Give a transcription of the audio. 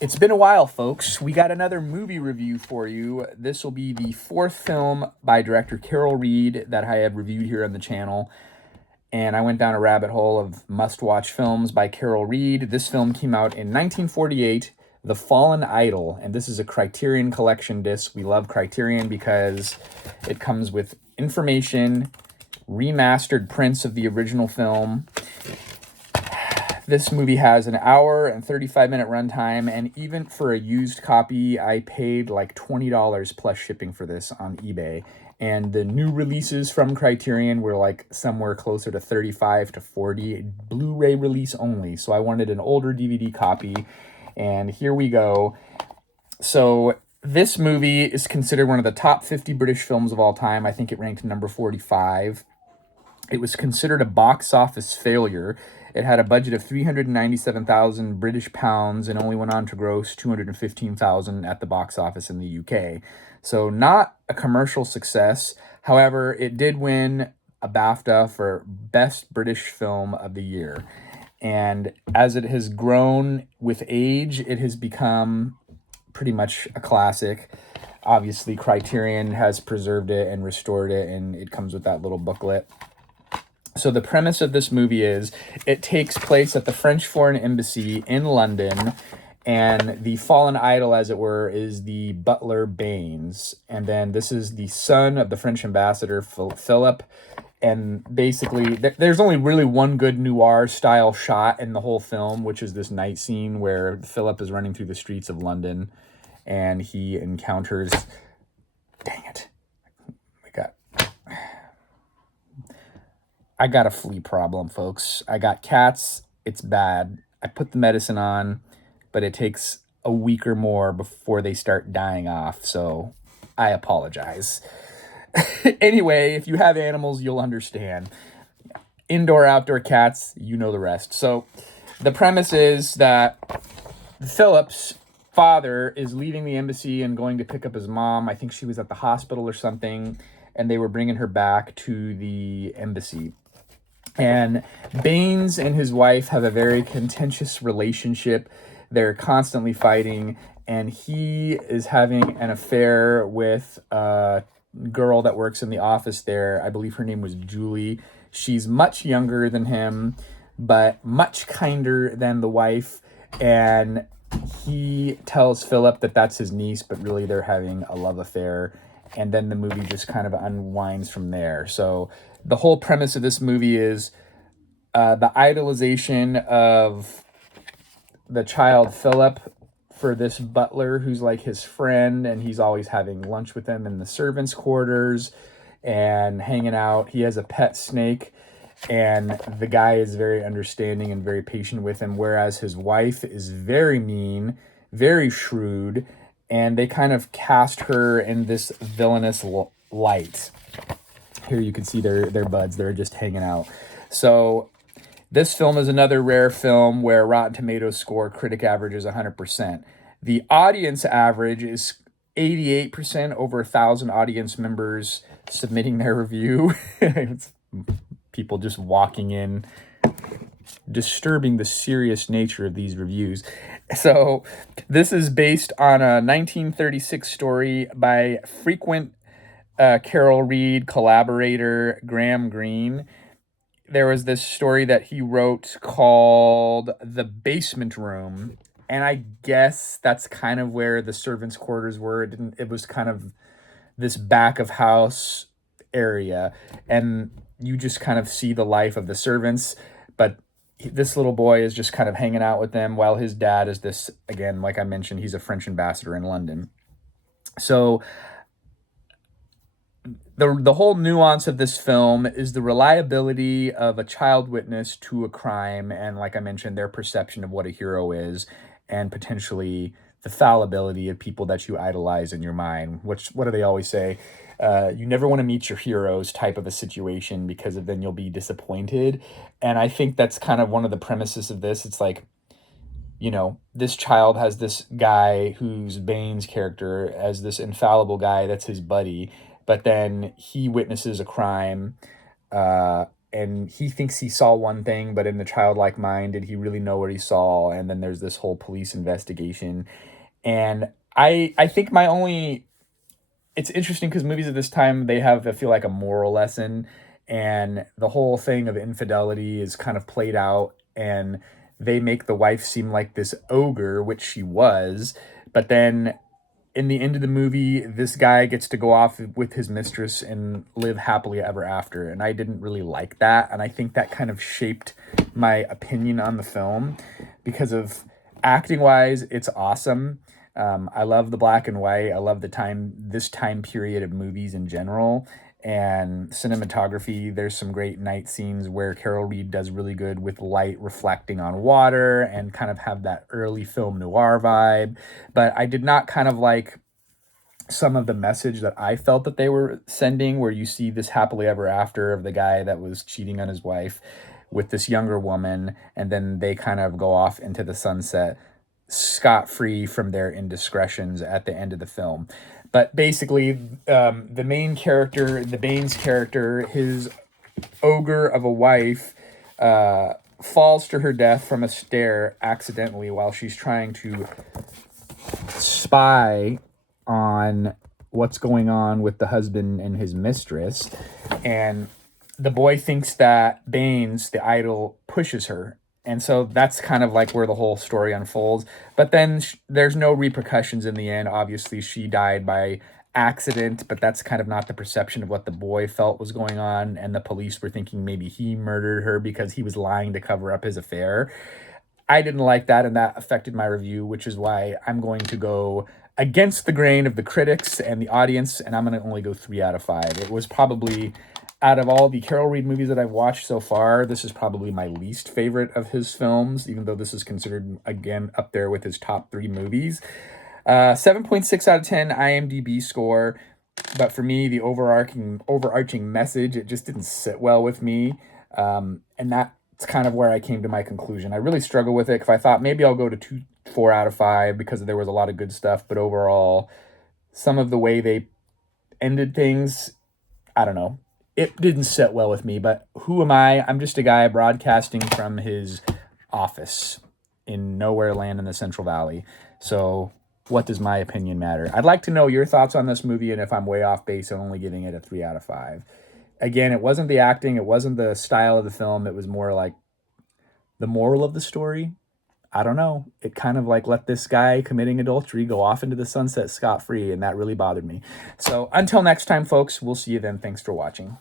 It's been a while, folks. We got another movie review for you. This will be the fourth film by director Carol Reed that I have reviewed here on the channel. And I went down a rabbit hole of must-watch films by Carol Reed. This film came out in 1948, The Fallen Idol, and this is a Criterion Collection disc. We love Criterion because it comes with information, remastered prints of the original film. This movie has an hour and 35-minute runtime, and even for a used copy, I paid like $20 plus shipping for this on eBay. And the new releases from Criterion were like somewhere closer to 35 to 40, Blu-ray release only. So I wanted an older DVD copy, and here we go. So this movie is considered one of the top 50 British films of all time. I think it ranked number 45. It was considered a box office failure. It had a budget of 397,000 British pounds and only went on to gross 215,000 at the box office in the UK. So not a commercial success. However, it did win a BAFTA for Best British Film of the Year. And as it has grown with age, it has become pretty much a classic. Obviously, Criterion has preserved it and restored it, and it comes with that little booklet. So the premise of this movie is it takes place at the French Foreign Embassy in London, and the fallen idol, as it were, is the butler Baines. And then this is the son of the French ambassador, Philip. And basically, there's only really one good noir-style shot in the whole film, which is this night scene where Philip is running through the streets of London, and he encounters... Dang it. I got a flea problem, folks. I got cats. It's bad. I put the medicine on, but it takes a week or more before they start dying off, so I apologize. Anyway, if you have animals, you'll understand. Indoor, outdoor cats, you know the rest. So the premise is that Philip's father is leaving the embassy and going to pick up his mom. I think she was at the hospital or something, and they were bringing her back to the embassy. And Baines and his wife have a very contentious relationship. They're constantly fighting, and he is having an affair with a girl that works in the office there. I believe her name was Julie. She's much younger than him, but much kinder than the wife. And he tells Philip that that's his niece, but really they're having a love affair. And then the movie just kind of unwinds from there. So the whole premise of this movie is the idolization of the child Philip for this butler who's like his friend, and he's always having lunch with him in the servants' quarters and hanging out. He has a pet snake, and the guy is very understanding and very patient with him, whereas his wife is very mean, very shrewd, and they kind of cast her in this villainous light. Here you can see their buds. They're just hanging out. So this film is another rare film where Rotten Tomatoes score critic average is 100%. The audience average is 88%, over 1,000 audience members submitting their review. It's people just walking in, disturbing the serious nature of these reviews. So this is based on a 1936 story by frequent Carol Reed collaborator Graham Greene. There was this story that he wrote called The Basement Room, and I guess that's kind of where the servants' quarters were. It was kind of this back of house area, and you just kind of see the life of the servants, but this little boy is just kind of hanging out with them while his dad is this, again, like I mentioned, he's a French ambassador in London. So the whole nuance of this film is the reliability of a child witness to a crime, and like I mentioned, their perception of what a hero is, and potentially the fallibility of people that you idolize in your mind. What do they always say? You never want to meet your heroes type of a situation, because then you'll be disappointed. And I think that's kind of one of the premises of this. It's like, you know, this child has this guy who's Baines' character as this infallible guy that's his buddy, but then he witnesses a crime and he thinks he saw one thing, but in the childlike mind, did he really know what he saw? And then there's this whole police investigation. And I think my only it's interesting because movies of this time, they have, I feel like, a moral lesson, and the whole thing of infidelity is kind of played out, and they make the wife seem like this ogre, which she was, but then in the end of the movie, this guy gets to go off with his mistress and live happily ever after. And I didn't really like that. And I think that kind of shaped my opinion on the film because of acting wise, it's awesome. I love the black and white. I love this time period of movies in general. And cinematography, there's some great night scenes where Carol Reed does really good with light reflecting on water and kind of have that early film noir vibe. But I did not kind of like some of the message that I felt that they were sending, where you see this happily ever after of the guy that was cheating on his wife with this younger woman, and then they kind of go off into the sunset scot-free from their indiscretions at the end of the film. But basically, the main character, the Baines character, his ogre of a wife, falls to her death from a stair accidentally while she's trying to spy on what's going on with the husband and his mistress. And the boy thinks that Baines, the idol, pushes her. And so that's kind of like where the whole story unfolds. But then there's no repercussions in the end. Obviously, she died by accident, but that's kind of not the perception of what the boy felt was going on. And the police were thinking maybe he murdered her because he was lying to cover up his affair. I didn't like that, and that affected my review, which is why I'm going to go against the grain of the critics and the audience, and I'm going to only go 3 out of 5. It was probably, out of all the Carol Reed movies that I've watched so far, this is probably my least favorite of his films, even though this is considered, again, up there with his top 3 movies. 7.6 out of 10 IMDb score, but for me, the overarching message, it just didn't sit well with me, and that's kind of where I came to my conclusion. I really struggle with it because I thought maybe I'll go to 4 out of 5 because there was a lot of good stuff, but overall, some of the way they ended things, I don't know. It didn't sit well with me, but who am I? I'm just a guy broadcasting from his office in nowhere land in the Central Valley. So what does my opinion matter? I'd like to know your thoughts on this movie and if I'm way off base and only giving it a 3 out of 5. Again, it wasn't the acting, it wasn't the style of the film, it was more like the moral of the story. I don't know. It kind of like let this guy committing adultery go off into the sunset scot-free, and that really bothered me. So until next time, folks, we'll see you then. Thanks for watching.